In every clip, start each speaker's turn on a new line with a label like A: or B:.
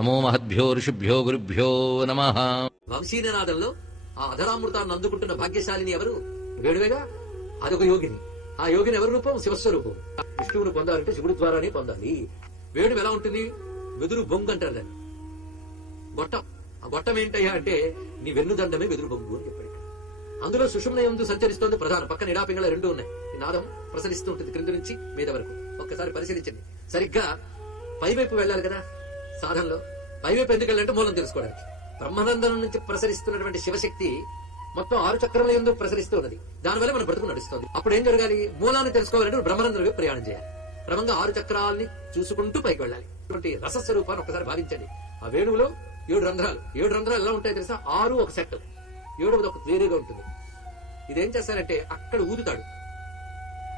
A: నమో మహద్భ్యో ఋషిభ్యో గురుభ్యో నమ.
B: వంశీనాదంలో ఆ అధరామృతాన్ని అందుకుంటున్న భాగ్యశాలిని ఎవరు? వేడువేగా అదొక యోగిని. ఆ యోగిని ఎవరి రూపం? శివస్వరూపం. విష్ణువుని పొందాలంటే శివుడి ద్వారానే పొందాలి. వేణు ఎలా ఉంటుంది? వెదురు బొంగు అంటారు దాన్ని. గొట్టం. ఆ గొట్టం ఏంటయ్యా అంటే నీ వెన్నుదండమే వెదురు బొంగు అని చెప్పాడు. అందులో సుషుమ్న ఎందు సంచరిస్తోంది ప్రధానం. పక్కన నిడాపింగళ రెండు ఉన్నాయి. నాదం ప్రసరిస్తూ ఉంటుంది క్రింద నుంచి మీద వరకు. ఒక్కసారి పరిశీలించండి. సరిగ్గా పైవైపు వెళ్ళాలి కదా? సాధనలో పైవైపు ఎందుకు వెళ్ళాలంటే మూలం తెలుసుకోవడానికి. బ్రహ్మానందం నుంచి ప్రసరిస్తున్నటువంటి శివశక్తి మొత్తం ఆరు చక్రముల ఎందుకు ప్రసరిస్తూ ఉన్నది. దానివల్ల మన బ్రతుకు నడుస్తుంది. అప్పుడు ఏం జరగాలి? మూలాన్ని తెలుసుకోవాలంటే బ్రహ్మానందం ప్రయాణం చేయాలి. క్రమంగా ఆరు చక్రాలని చూసుకుంటూ పైకి వెళ్ళాలి. ఇటువంటి రసస్వరూపాన్ని ఒకసారి భావించండి. ఆ వేణువులో ఏడు రంధ్రాలు. ఏడు రంధ్రాలు ఎలా ఉంటాయో తెలుసా? ఆరు ఒక సెట్. ఏడవది ఒక వేరేగా ఉంటుంది. ఇదేం చేస్తారంటే అక్కడ ఊదుతాడు.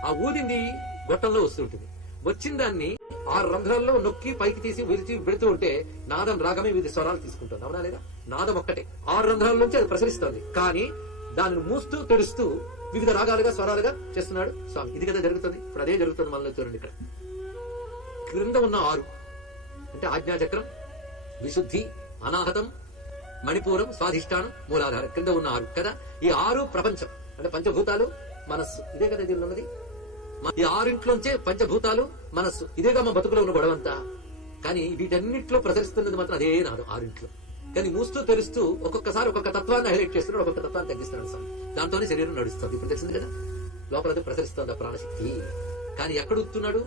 B: ఆ ఊదింది గొట్టంలో వస్తుంటుంది వచ్చిన దాన్ని ఆరు రంధ్రాల్లో నొక్కి పైకి తీసి విరిచి పెడుతూ ఉంటే నాదం రాగమే వివిధ స్వరాలు తీసుకుంటుంది. అవునా లేదా? నాదం ఒక్కటే. ఆరు రంధ్రాల నుంచి అది ప్రసరిస్తోంది. కానీ దానిని మూస్తూ తెరుస్తూ వివిధ రాగాలుగా స్వరాలుగా చేస్తున్నాడు స్వామి. ఇది కదా జరుగుతుంది. ఇప్పుడు అదే జరుగుతుంది మనలో చూడండి ఇక్కడ. క్రింద ఉన్న ఆరు. అంటే ఆజ్ఞాచక్రం విశుద్ధి అనాహతం మణిపూరం స్వాధిష్టానం మూలాధారం. క్రింద ఉన్న ఆరు. కదా? ఈ ఆరు ప్రపంచం. అంటే పంచభూతాలు మనస్సు. ఇదే కదా దీనిలో ఉన్నది? ఈ ఆరింట్లోంచే పంచభూతాలు మనస్సు ఇదేగా మా బతుకులో ఉన్న గొడవంతా. కానీ వీటన్నింటిలో ప్రదర్శిస్తున్నది మాత్రం అదే నాడు ఆరింట్లో. కానీ మూస్తూ తెరుస్తూ ఒక్కొక్కసారి ఒక్కొక్క తత్వాన్ని హైలైట్ చేస్తున్నాడు ఒక్కొక్క తత్వాన్ని తగ్గిస్తున్నాడు స్వామి. దాంతోనే శరీరం నడుస్తుంది. ఇప్పుడు తెలిసింది కదా? లోపల ప్రసరిస్తుంది ఆ ప్రాణశక్తి. కానీ ఎక్కడ ఊతున్నాడు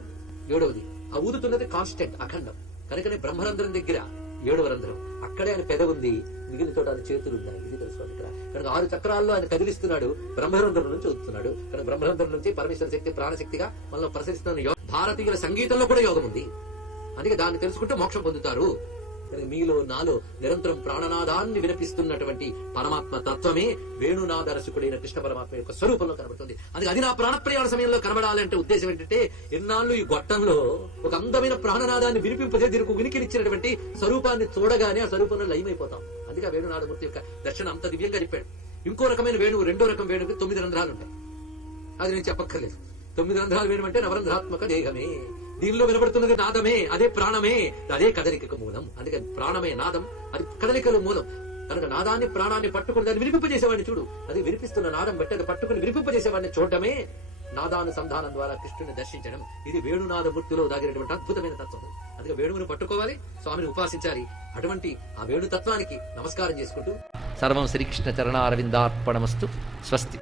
B: ఏడవది. ఆ ఊదుతున్నది కాన్స్టెంట్ అఖండం. కనుకనే బ్రహ్మరంధ్రం దగ్గర ఏడు వరంధ్రం. అక్కడే ఆయన పెద ఉంది మిగిలిన చోట ఆయన చేతులు ఉన్నాయి ఇది తెలుసుకోండి ఇక్కడ. కనుక ఆరు చక్రాల్లో ఆయన కదిలిస్తున్నాడు. బ్రహ్మరంధ్రం నుంచి వస్తున్నాడు. కనుక బ్రహ్మరంధ్రం నుంచి పరమేశ్వర శక్తి ప్రాణశక్తిగా మనలో ప్రసరిస్తున్న యోగం భారతీయుల సంగీతంలో కూడా యోగం ఉంది. అందుకే దాన్ని తెలుసుకుంటే మోక్షం పొందుతారు. మీలో నాలో నిరంతరం ప్రాణనాదాన్ని వినిపిస్తున్నటువంటి పరమాత్మ తత్వమే వేణునాద కృష్ణ పరమాత్మ యొక్క స్వరూపంలో కనబడుతుంది. అందుకే అది నా ప్రాణప్రయాణ సమయంలో కనబడాలంటే ఉద్దేశం ఏంటంటే ఎన్నాళ్ళు ఈ గొట్టంలో ఒక అందమైన ప్రాణనాదాన్ని వినిపింపదే దీనికి వినికినిచ్చినటువంటి స్వరూపాన్ని చూడగానే ఆ స్వరూపంలో లయమైపోతాం. అందుకే ఆ యొక్క దర్శనం అంత దివ్యంగా చెప్పాడు. ఇంకో రకమైన వేణువు రెండో రకం వేణువుకి తొమ్మిది రంధ్రాలు ఉంటాయి. అది నేను చెప్పక్కర్లేదు. తొమ్మిది రంధ్రాలు వేయమంటే నవరంధ్రాత్మక దేహమే. దీనిలో వినబడుతున్నది నాదమే అదే ప్రాణమే అదే కదలికకు మూలం. అందుకని ప్రాణమే నాదం అది కదలికల మూలం. కనుక నాదాన్ని ప్రాణాన్ని పట్టుకుని దాన్ని వినిపింపజేసేవాడిని చూడు. అది వినిపిస్తున్న నాదం బట్టి అది పట్టుకుని వినిపింపజేసేవాడిని చూడటమే నాదానుసంధానం ద్వారా కృష్ణుని దర్శించడం. ఇది వేణునాద మూర్తిలో దాగినటువంటి అద్భుతమైన తత్వం. అందుకే వేణువుని పట్టుకోవాలి స్వామిని ఉపాసించాలి. అటువంటి ఆ వేణు తత్వానికి నమస్కారం చేసుకుంటూ.
A: సర్వం శ్రీకృష్ణ చరణారవిందార్పణమస్తు స్వస్తి.